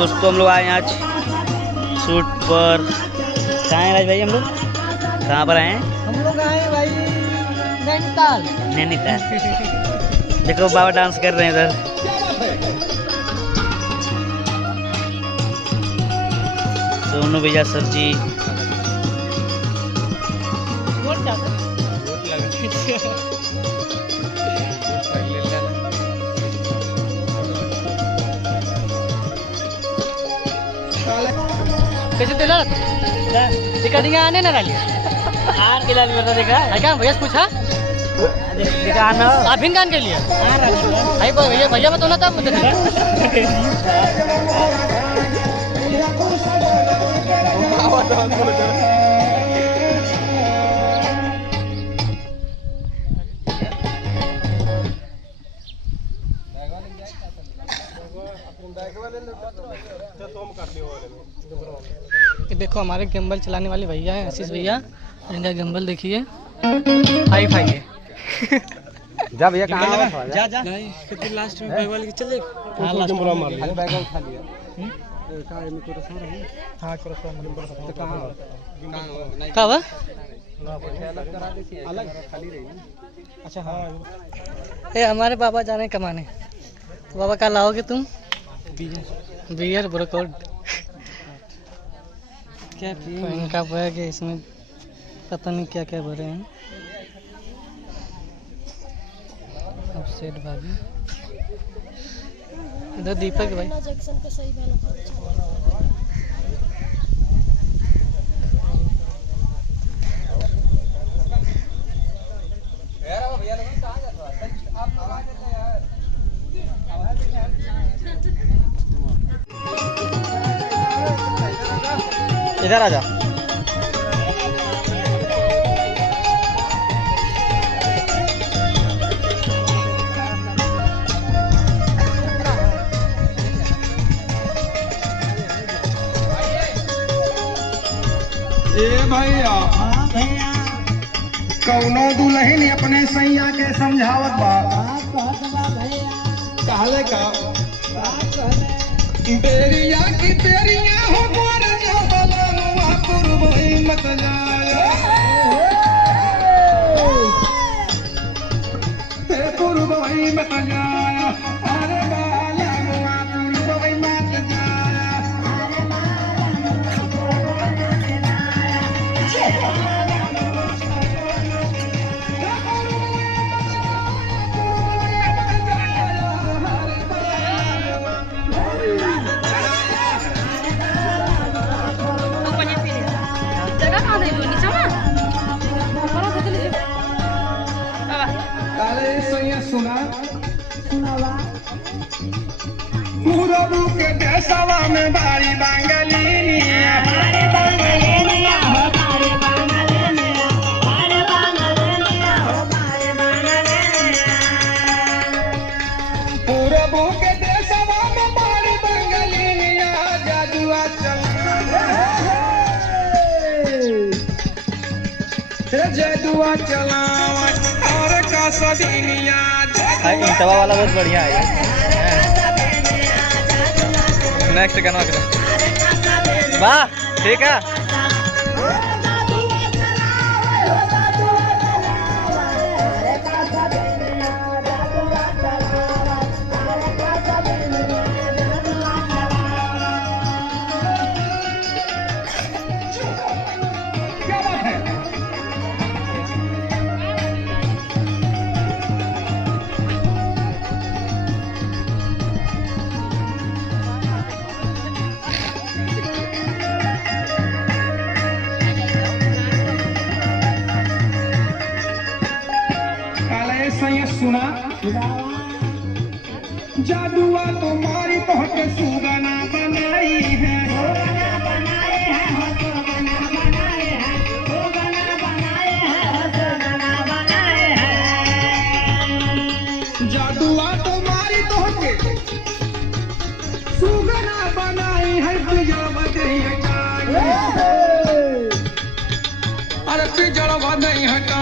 दोस्तों हम लोग आए हैं आज शूट पर। कहाँ हैं राज भाई? हम लोग कहाँ पर आए हैं? हम लोग आए भाई नैनीताल। नैनीताल। देखो बाबा डांस कर रहे हैं इधर। सोनू भैया सर जी कैसे दिला टिकट आने ना रही आर के लाल बता देखा क्या भैया पूछा देखा ना आप भी गान के लिए भाई भैया भैया बताओ ना तब देखो हमारे गिम्बल चलाने वाले भैया हैं आशीष भैया। इनका गिम्बल देखिए हाई फाई है। जा भैया कहाँ जा जा कितने लास्ट में बैग वाले के चले हां लास्ट में मार लिया बैग उठा लिया का में तो रहा है हां तो कहां का हुआ अलग करा देती अलग खाली रही ना। अच्छा हां ए हमारे बाबा जाने कमाने तो बाबा का लाओगे तुम बियर ब्रोकोड क्या इनका बैग है इसमें पता नहीं क्या क्या भरे हैं। अब सेट भाभी इधर दीपक भाई इधर आजा। ए भैया कौनो दुल्हन अपने सैया के समझावत बा कहले का तेरिया की तेरिया हो गोर जो बलनुआ पुरबई मत जाया ते पुरबई मत जाया अरे बलनुआ पुरबई मत जाया सुना पूरब के देशवा में बारी बांगलिनिया पूरब के देशवा में बारी बांगलिनिया जादुआ जादुआ चलावा और का सदनिया तवा वाला बहुत बढ़िया है। नेक्स्ट गाना वाह ठीक है। सुना जादुआ तुम्हारी तोहके सुगना बनाई है जादुआ तुम्हारी तोहके सुगना बनाई है अरे पिजड़वा नहीं हटा